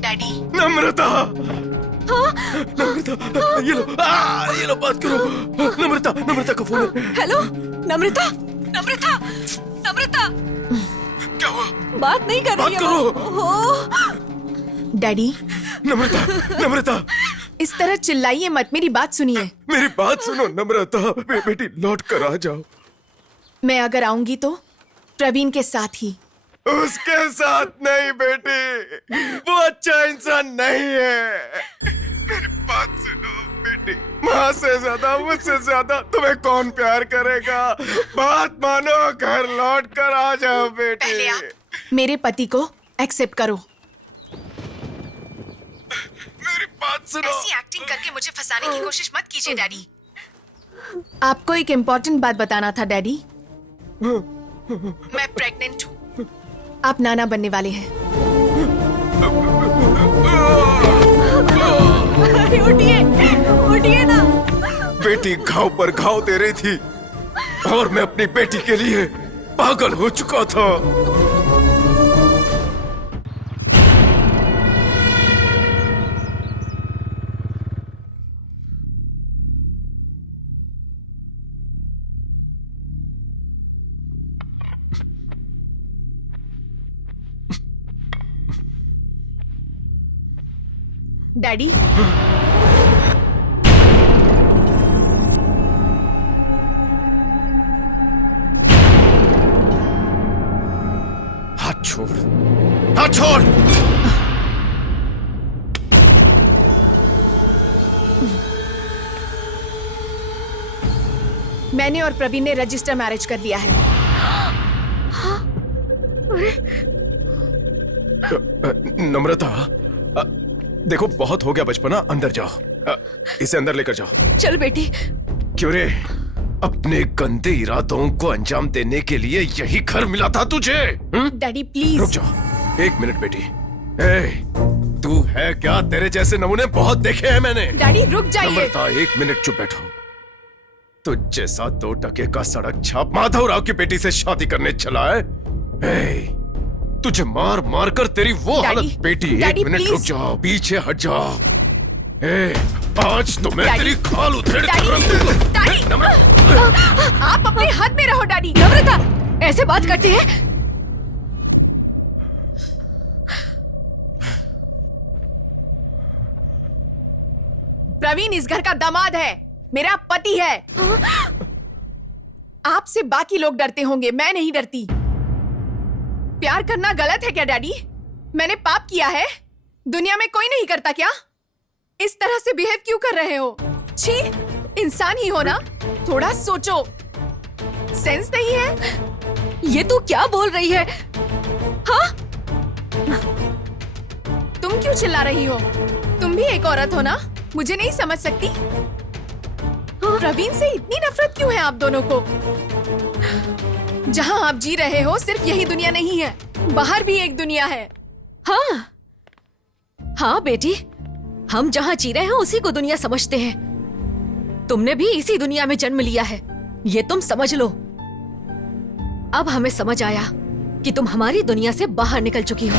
Daddy. नम्रता। हाँ? नम्रता, ये लो बात करो। नम्रता का फोन है। हेलो नम्रता। नम्रता। नम्रता क्या हुआ? बात नहीं कर रही है बात करो। डैडी, नम्रता इस तरह चिल्लाइए मत, मेरी बात सुनिए। मेरी बात सुनो नम्रता। बेटी लौट कर आ जाओ। मैं अगर आऊंगी तो प्रवीण के साथ ही। उसके साथ नहीं बेटी, वो अच्छा इंसान नहीं है। मेरी बात सुनो बेटी, माँ से ज्यादा मुझसे ज्यादा तुम्हें कौन प्यार करेगा? बात मानो, घर लौट कर आ जाओ बेटी। पहले आप मेरे पति को एक्सेप्ट करो। मेरी बात सुनो। ऐसी एक्टिंग करके मुझे फंसाने की कोशिश मत कीजिए डैडी। आपको एक इम्पोर्टेंट बात बताना था डैडी। मैं प्रेग्नेंट हूँ। आप नाना बनने वाले हैं। उठिए, उठिए ना। बेटी घाव पर घाव दे रही थी और मैं अपनी बेटी के लिए पागल हो चुका था। डैडी, हाथ छोड़, हाथ छोड़। मैंने और प्रवीण ने रजिस्टर मैरिज कर लिया है। नम्रता, देखो बहुत हो गया बचपना, अंदर जाओ। इसे अंदर लेकर जाओ। चल बेटी। क्यों रे? अपने गंदे इरादों को अंजाम देने के लिए यही घर मिला था तुझे? Daddy please. रुक जाओ एक मिनट बेटी। तू है क्या? तेरे जैसे नमूने बहुत देखे हैं मैंने। डैडी रुक जाइए। नम्रता एक मिनट चुप बैठो। तुझ जैसा 2 टके का सड़क छाप माधव राव की बेटी से शादी करने चला है। तुझे मार मार कर तेरी वो हालत। बेटी एक मिनट रुक जाओ, पीछे हट जाओ। आज तो मैं तेरी खाल उधेड़ कर रख दूंगा। आप अपने हद में रहो डैडी। नम्रता ऐसे बात करते हैं? प्रवीण इस घर का दामाद है, मेरा पति है। आपसे बाकी लोग डरते होंगे, मैं नहीं डरती। प्यार करना गलत है क्या डैडी? मैंने पाप किया है? दुनिया में कोई नहीं करता क्या? इस तरह से बिहेव क्यों कर रहे हो? छी, इंसान ही हो ना, थोड़ा सोचो। सेंस नहीं है? ये तू क्या बोल रही है? हाँ? तुम क्यों चिल्ला रही हो? तुम भी एक औरत हो ना, मुझे नहीं समझ सकती? प्रवीण से इतनी नफरत क्यों है आप दोनों को? जहां आप जी रहे हो सिर्फ यही दुनिया नहीं है, बाहर भी एक दुनिया है। हाँ हाँ बेटी, हम जहाँ जी रहे हैं उसी को दुनिया समझते हैं। तुमने भी इसी दुनिया में जन्म लिया है, ये तुम समझ लो। अब हमें समझ आया कि तुम हमारी दुनिया से बाहर निकल चुकी हो।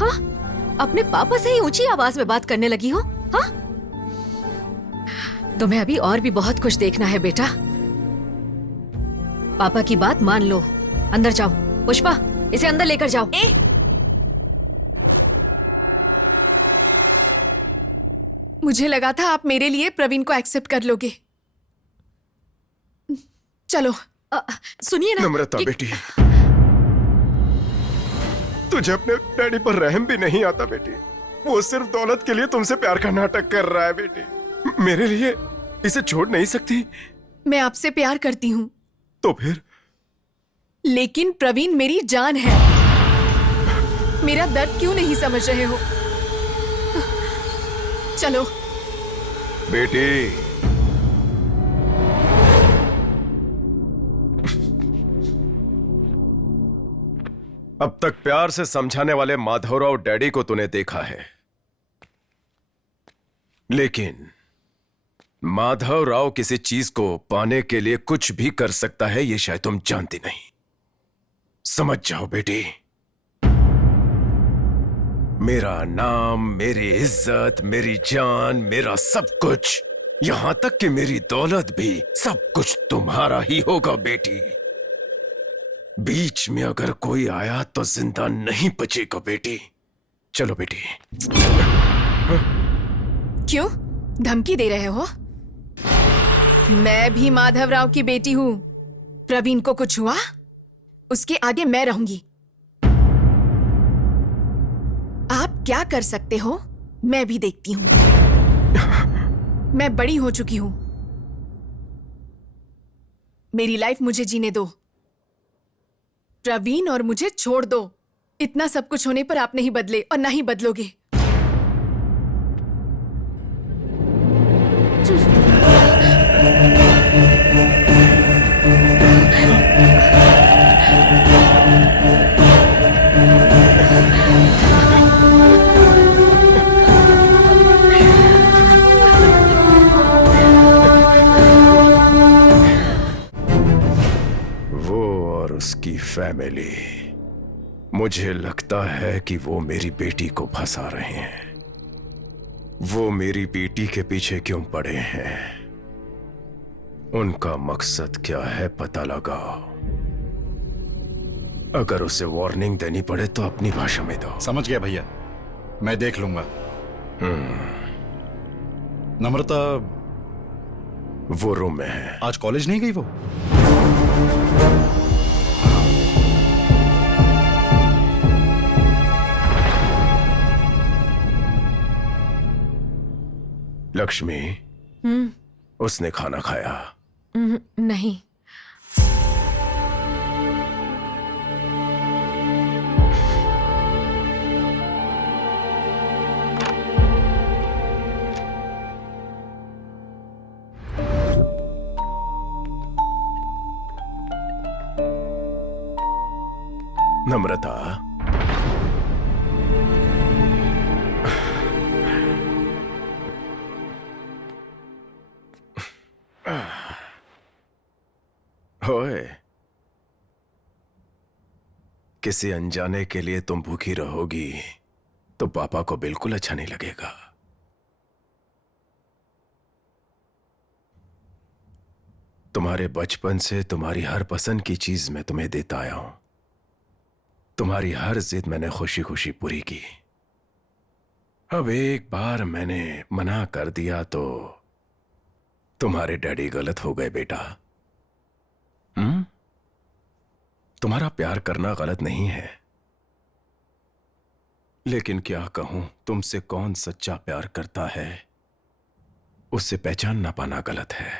हाँ, अपने पापा से ही ऊंची आवाज में बात करने लगी हो। हाँ, तुम्हें अभी और भी बहुत कुछ देखना है बेटा। पापा की बात मान लो, अंदर जाओ। पुष्पा, इसे अंदर लेकर जाओ। मुझे लगा था आप मेरे लिए प्रवीण को एक्सेप्ट कर लोगे। चलो। सुनिए ना नम्रता बेटी, तुझे अपने डैडी पर रहम भी नहीं आता बेटी। वो सिर्फ दौलत के लिए तुमसे प्यार का नाटक कर रहा है बेटी। मेरे लिए इसे छोड़ नहीं सकती? मैं आपसे प्यार करती हूँ। तो फिर? लेकिन प्रवीण मेरी जान है। मेरा दर्द क्यों नहीं समझ रहे हो? चलो बेटी। अब तक प्यार से समझाने वाले माधवराव डैडी को तूने देखा है, लेकिन माधवराव किसी चीज को पाने के लिए कुछ भी कर सकता है, ये शायद तुम जानती नहीं। समझ जाओ बेटी, मेरा नाम, मेरी इज्जत, मेरी जान, मेरा सब कुछ, यहां तक कि मेरी दौलत भी, सब कुछ तुम्हारा ही होगा बेटी। बीच में अगर कोई आया तो जिंदा नहीं बचेगा बेटी। चलो बेटी। क्यों धमकी दे रहे हो? मैं भी माधवराव की बेटी हूं। प्रवीण को कुछ हुआ, उसके आगे मैं रहूंगी। आप क्या कर सकते हो मैं भी देखती हूं। मैं बड़ी हो चुकी हूं, मेरी लाइफ मुझे जीने दो। प्रवीण और मुझे छोड़ दो। इतना सब कुछ होने पर आप नहीं बदले और ना ही बदलोगे। उसकी फैमिली, मुझे लगता है कि वो मेरी बेटी को फंसा रहे हैं। वो मेरी बेटी के पीछे क्यों पड़े हैं? उनका मकसद क्या है पता लगाओ। अगर उसे वार्निंग देनी पड़े तो अपनी भाषा में दो। समझ गया भैया, मैं देख लूंगा। नम्रता वो रूम में है। आज कॉलेज नहीं गई वो? लक्ष्मी, उसने खाना खाया? नहीं। नम्रता, ओए, किसी अनजाने के लिए तुम भूखी रहोगी तो पापा को बिल्कुल अच्छा नहीं लगेगा। तुम्हारे बचपन से तुम्हारी हर पसंद की चीज मैं तुम्हें देता आया हूं। तुम्हारी हर जिद मैंने खुशी खुशी पूरी की। अब एक बार मैंने मना कर दिया तो तुम्हारे डैडी गलत हो गए बेटा। तुम्हारा प्यार करना गलत नहीं है, लेकिन क्या कहूं, तुमसे कौन सच्चा प्यार करता है उसे पहचान ना पाना गलत है।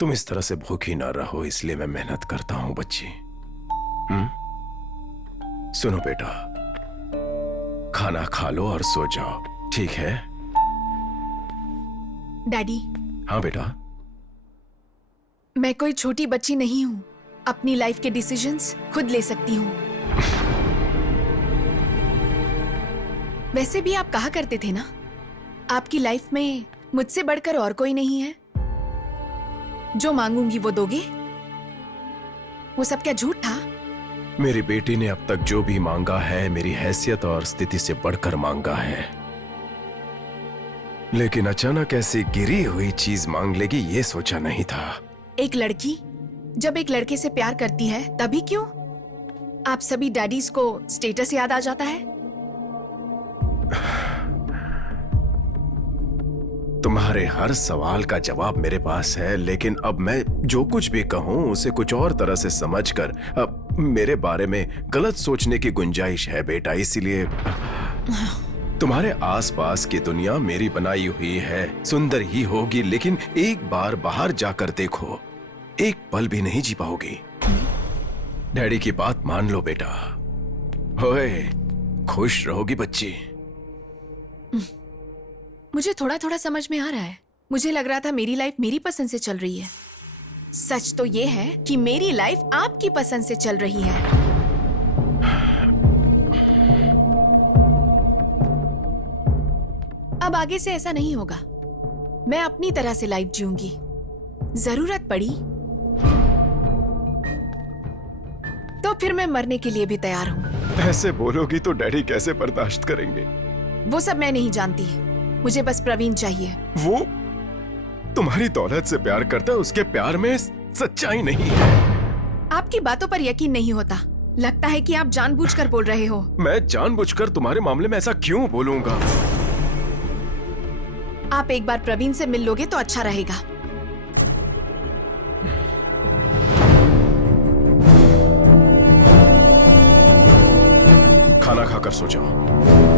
तुम इस तरह से भूखी ना रहो, इसलिए मैं मेहनत करता हूं बच्ची। सुनो बेटा, खाना खा लो और सो जाओ, ठीक है? डैडी। हाँ बेटा। मैं कोई छोटी बच्ची नहीं हूं, अपनी लाइफ के डिसीजंस खुद ले सकती हूं। वैसे भी आप कहा करते थे ना, आपकी लाइफ में मुझसे बढ़कर और कोई नहीं है। जो मांगूंगी वो दोगे। वो सब क्या झूठ था? मेरी बेटी ने अब तक जो भी मांगा है मेरी हैसियत और स्थिति से बढ़कर मांगा है, लेकिन अचानक ऐसी गिरी हुई चीज मांग लेगी ये सोचा नहीं था। एक लड़की जब एक लड़के से प्यार करती है तभी क्यों आप सभी डैडीज को स्टेटस याद आ जाता है? तुम्हारे हर सवाल का जवाब मेरे पास है, लेकिन अब मैं जो कुछ भी कहूं उसे कुछ और तरह से समझकर अब मेरे बारे में गलत सोचने की गुंजाइश है बेटा। इसीलिए तुम्हारे आसपास की दुनिया मेरी बनाई हुई है, सुंदर ही होगी, लेकिन एक बार बाहर जाकर देखो, एक पल भी नहीं जी पाओगी। डैडी की बात मान लो बेटा। ओए, खुश रहोगी बच्ची। मुझे थोड़ा थोड़ा समझ में आ रहा है। मुझे लग रहा था मेरी लाइफ मेरी पसंद से चल रही है। सच तो ये है कि मेरी लाइफ आपकी पसंद से चल रही है। अब आगे से ऐसा नहीं होगा। मैं अपनी तरह से लाइफ जीऊंगी। जरूरत पड़ी तो फिर मैं मरने के लिए भी तैयार हूँ। ऐसे बोलोगी तो डैडी कैसे बर्दाश्त करेंगे? वो सब मैं नहीं जानती, मुझे बस प्रवीण चाहिए। वो तुम्हारी दौलत से प्यार करता है, उसके प्यार में सच्चाई नहीं है। आपकी बातों पर यकीन नहीं होता, लगता है कि आप जानबूझकर बोल रहे हो। मैं जानबूझकर तुम्हारे मामले में ऐसा क्यों बोलूंगा? आप एक बार प्रवीण से मिल लोगे तो अच्छा रहेगा। खाना खाकर सो जाओ।